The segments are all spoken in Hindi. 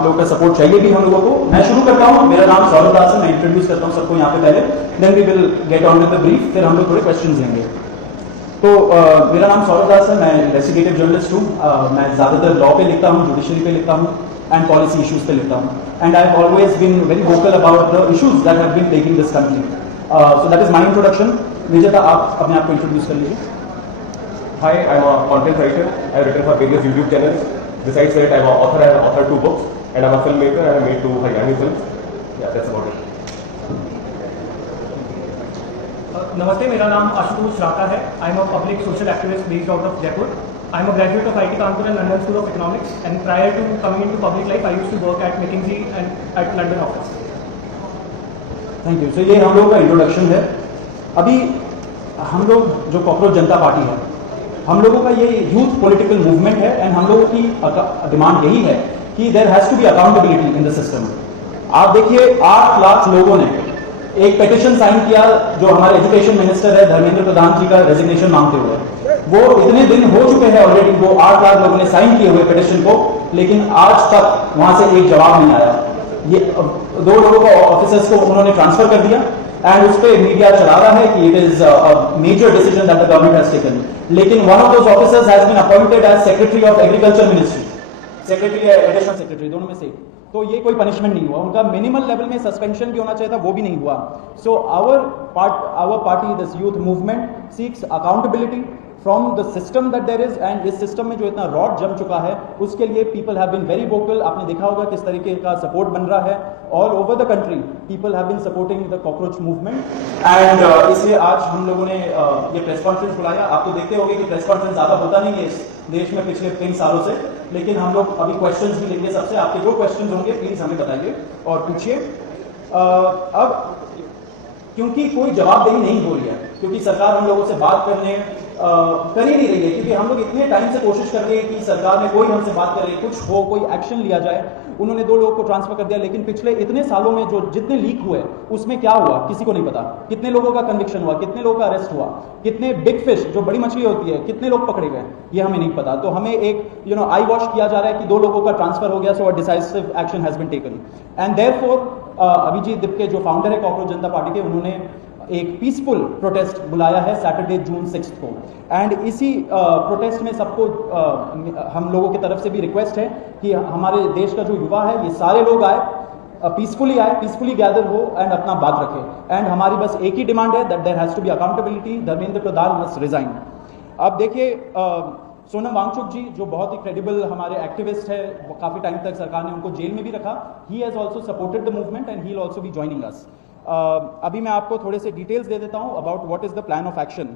आप लोगों का सपोर्ट चाहिए भी हम लोगों को। मैं शुरू करता हूँ, मेरा नाम सौरभ दास है, मैं इंट्रोड्यूस करता हूँ सबको यहाँ पे पहले, then we will get on with the brief, फिर हम लोग थोड़े क्वेश्चंस लेंगे। तो मेरा नाम सौरभ दास है, मैं इन्वेस्टिगेटिव जर्नलिस्ट हूँ। मैं ज़्यादातर लॉ पे लिखता हूँ, जुडिशरी पे लिखता हूँ एंड पॉलिसी इशूज़ पे लिखता हूँ। And I have always been very vocal about the issues that have been taking this country. So that is my introduction. Vijeta, आप अपने आप को इंट्रोड्यूस कर लीजिए। Hi, I'm a content writer. I've written for various YouTube channels. Besides that, I'm an author. I have authored 2 books, and I'm a filmmaker. I have made 2 Haryani films. Yeah, that's about it. नमस्ते, मेरा नाम आशुतोष राका है। I am a public social activist based out of Jaipur. I am a graduate of IIT Kanpur and London School of Economics, and prior to coming into public life I used to work at McKinsey and at London office. Thank you. So ये हम लोगों का इंट्रोडक्शन है। अभी हम लोग जो कॉकरोच जनता पार्टी है, हम लोगों का ये यूथ पॉलिटिकल मूवमेंट है, एंड हम लोगों की डिमांड यही है कि there has to be accountability in the system. आप देखिए, 8 लाख लोगों ने एक पिटीशन साइन किया, जो हमारे एजुकेशन मिनिस्टर है धर्मेंद्र प्रधान जी का रेजिग्नेशन मांगते हुए। वो इतने दिन हो चुके हैं ऑलरेडी, वो 8 लाख लोगों ने साइन किए हुए पिटीशन को, लेकिन आज तक वहां से एक जवाब नहीं आया। ये 2 लोगों को, ऑफिसर्स को उन्होंने ट्रांसफर कर दिया, एंड उस पर मीडिया चला रहा है कि it is a major decision that the government has taken. लेकिन one of those officers has been appointed as secretary of agriculture ministry, secretary या एडिशनल सेक्रेटरी, दोनों में से। तो ये कोई पनिशमेंट नहीं हुआ, उनका मिनिमल लेवल में सस्पेंशन भी होना चाहिए था, वो भी नहीं हुआ। So our party, this youth movement seeks accountability from the system that there is, and इस सिस्टम में जो इतना रॉड जम चुका है, उसके लिए people have been very vocal. आपने देखा होगा किस तरीके का सपोर्ट बन रहा है all over the country. People have been supporting the cockroach movement, and इसलिए आज हम लोगों ने ये प्रेस कॉन्फ्रेंस बुलाया। आप तो देखते होंगे कि प्रेस कॉन्फ्रेंस ज्यादा होता नहीं है इस देश में पिछले 3 सालों से, लेकिन हम लोग अभी क्वेश्चंस भी लेंगे सबसे। आपके जो क्वेश्चंस होंगे प्लीज हमें बताइए और पूछिए। अब क्योंकि कोई जवाबदेही नहीं हो रही है, क्योंकि सरकार हम लोगों से बात करने कर ही नहीं रही है, क्योंकि हम लोग इतने टाइम से कोशिश कर रहे हैं कि सरकार में कोई हमसे बात करे, कुछ हो, कोई एक्शन लिया जाए। उन्होंने 2 लोगों को ट्रांसफर कर दिया, लेकिन पिछले इतने सालों में जो जितने लीक हुए उसमें क्या हुआ किसी को नहीं पता। कितने लोगों का कन्विक्शन हुआ, कितने लोगों का अरेस्ट हुआ, कितने बिग फिश जो बड़ी मछली होती है, कितने लोग पकड़े गए, ये हमें नहीं पता। तो हमें एक आई वॉश किया जा रहा है कि 2 लोगों का ट्रांसफर हो गया, so decisive action has been taken. And therefore Abhijeet Dipke जो फाउंडर है कॉकरोच जनता पार्टी के, उन्होंने एक पीसफुल प्रोटेस्ट बुलाया है सैटरडे जून 6 को। एंड इसी प्रोटेस्ट में सबको हम लोगों की तरफ से भी रिक्वेस्ट है कि हमारे देश का जो युवा है, ये सारे लोग आए, पीसफुली आए, पीसफुली गैदर हो एंड अपना बात रखें। एंड हमारी बस एक ही डिमांड है that there has to be accountability, Dharmendra Pradhan must resign. अब देखिए, सोनम वांगचुक जी जो बहुत ही क्रेडिबल हमारे एक्टिविस्ट है, काफी टाइम तक सरकार ने उनको जेल में भी रखा, he has also supported the movement and he will also be joining us. अभी मैं आपको थोड़े से डिटेल्स दे देता हूं about what is the plan of action.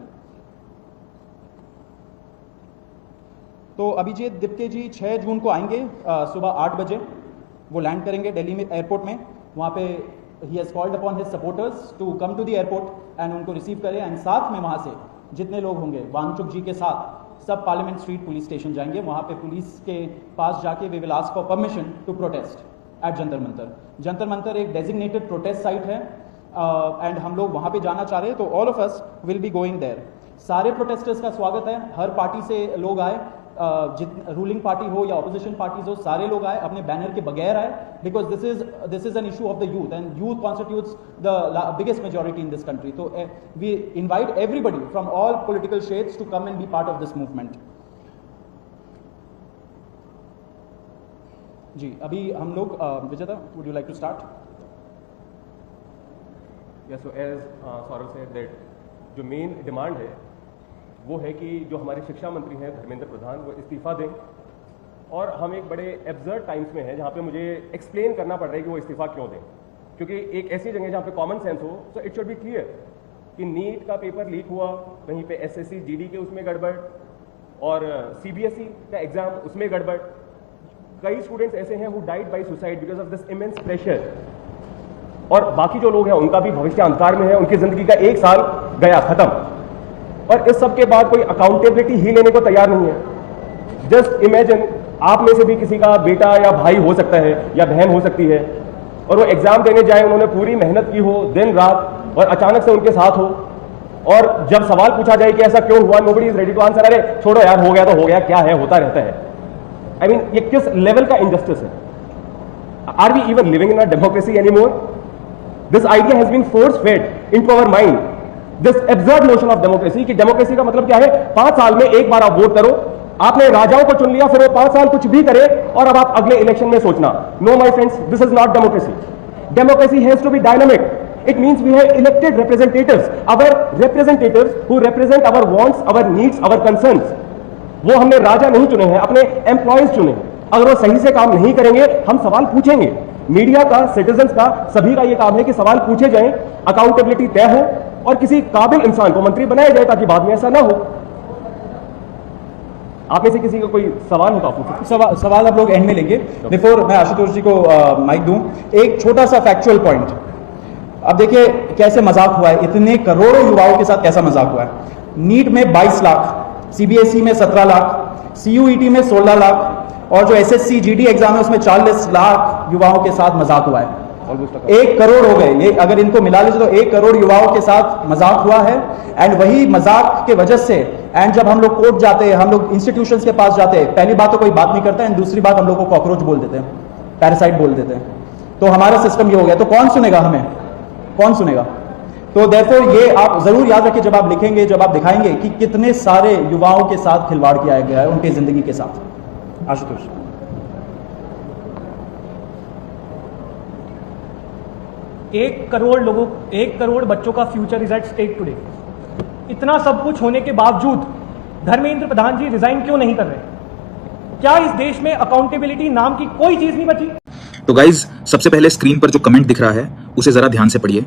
तो अभिजीत दिपके जी 6 जून को आएंगे सुबह 8 बजे, वो लैंड करेंगे दिल्ली में एयरपोर्ट में। वहाँ पे ही has called upon his supporters to come to the airport and उनको रिसीव करें। एंड साथ में वहाँ से जितने लोग होंगे वांगचुक जी के साथ सब पार्लियामेंट स्ट्रीट पुलिस स्टेशन जाएंगे। वहाँ पे पुलिस के पास जाके we will ask for permission to protest at Jantar Mantar. Jantar Mantar एक डेजिग्नेटेड प्रोटेस्ट साइट है, एंड हम लोग वहाँ पे जाना चाह रहे हैं, तो all of us will be going there. सारे प्रोटेस्टर्स का स्वागत है, हर पार्टी से लोग आए, रूलिंग पार्टी हो या ऑपोजिशन पार्टीज हो, सारे लोग आए, अपने बैनर के बगैर आए, because this is an issue of the youth and youth constitutes the biggest majority in this country. तो we invite everybody from all political shades to come and be part of this movement. जी, अभी हम लोग Vijeta, would you like to start? Yeah, so as Saurav said that जो मेन डिमांड है वो है कि जो हमारे शिक्षा मंत्री हैं धर्मेंद्र प्रधान, वो इस्तीफा दें। और हम एक बड़े एब्सर्ड टाइम्स में हैं जहाँ पे मुझे एक्सप्लेन करना पड़ रहा है कि वो इस्तीफा क्यों दें, क्योंकि एक ऐसी जगह जहाँ पे कॉमन सेंस हो, तो इट शुड बी क्लियर कि नीट का पेपर लीक हुआ, वहीं पे SSC GD के उसमें गड़बड़, और CBSE का एग्जाम उसमें गड़बड़। कई स्टूडेंट्स ऐसे हैं who died by suicide because of this immense pressure, और बाकी जो लोग हैं उनका भी भविष्य अंधकार में है, उनकी जिंदगी का 1 साल गया खत्म, और इस सब के बाद कोई अकाउंटेबिलिटी ही लेने को तैयार नहीं है। जस्ट इमेजिन, आप में से भी किसी का बेटा या भाई हो सकता है या बहन हो सकती है, और वो एग्जाम देने जाए, उन्होंने पूरी मेहनत की हो दिन रात, और अचानक से उनके साथ हो, और जब सवाल पूछा जाए कि ऐसा क्यों हुआ, nobody is ready to answer, अरे छोड़ो यार, हो गया तो हो गया, क्या है, होता रहता है। आई मीन, ये किस लेवल का इनजस्टिस है। Are we even living in a democracy anymore? This idea has been force-fed into our mind. This absurd notion of democracy कि democracy का मतलब क्या है? 5 साल में एक बार आप वोट करो, आपने राजाओं को चुन लिया, फिर वो 5 साल कुछ भी करे और अब आप अगले इलेक्शन में सोचना. No, my friends, this is not democracy. Democracy has to be dynamic. It means we have elected representatives. Our representatives who represent our wants, our needs, our concerns. वो हमने राजा नहीं चुने हैं, अपने एम्प्लॉयज चुने हैं. अगर वो सही से काम नहीं करेंगे, हम सवाल पूछेंगे. मीडिया का, सिटीजन्स का, सभी का ये काम है कि सवाल पूछे जाएं, अकाउंटेबिलिटी तय हो और किसी काबिल इंसान को मंत्री बनाया जाए ताकि बाद में ऐसा ना हो. आप में से किसी का कोई सवाल हो तो आप पूछें. सवाल आप लोग एंड में लेंगे. बिफोर मैं आशुतोष जी को माइक दूं, एक छोटा सा फैक्चुअल पॉइंट. अब देखिए कैसे मजाक हुआ है, इतने करोड़ों युवाओं के साथ कैसा मजाक हुआ है. नीट में 22 लाख, सीबीएसई में 17 लाख, सीयूईटी में 16 लाख और जो एसएससी जीडी एग्जाम है उसमें 40 लाख युवाओं के साथ मजाक हुआ है. 1 करोड़ हो गए ये, अगर इनको मिला लीजिए तो 1 करोड़ युवाओं के साथ मजाक हुआ है. एंड वही मजाक के वजह से एंड जब हम लोग कोर्ट जाते हैं, हम लोग इंस्टीट्यूशंस के पास जाते हैं, पहली बात तो कोई बात नहीं करता है, दूसरी बात हम लोग को कॉकरोच बोल देते हैं, पैरासाइट बोल देते हैं. तो हमारा सिस्टम ये हो गया. तो कौन सुनेगा हमें, कौन सुनेगा? तो देयरफॉर ये आप जरूर याद रखिए जब आप लिखेंगे, जब आप दिखाएंगे कि कितने सारे युवाओं के साथ खिलवाड़ किया गया है उनकी जिंदगी के साथ. आशुतोष. 1 करोड़ लोगों, 1 करोड़ बच्चों का future is at stake today. इतना सब कुछ होने के बावजूद धर्मेंद्र प्रधान जी रिजाइन क्यों नहीं कर रहे? क्या इस देश में अकाउंटेबिलिटी नाम की कोई चीज नहीं बची? तो गाइज, सबसे पहले स्क्रीन पर जो कमेंट दिख रहा है उसे जरा ध्यान से पढ़िए.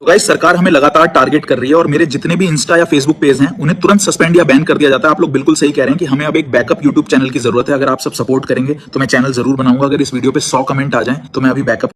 तो गाइस, सरकार हमें लगातार टारगेट कर रही है और मेरे जितने भी इंस्टा या फेसबुक पेज हैं उन्हें तुरंत सस्पेंड या बैन कर दिया जाता है. आप लोग बिल्कुल सही कह रहे हैं कि हमें अब एक बैकअप यूट्यूब चैनल की जरूरत है. अगर आप सब सपोर्ट करेंगे तो मैं चैनल जरूर बनाऊंगा. अगर इस वीडियो पे 100 कमेंट आ जाएं तो मैं अभी बैकअप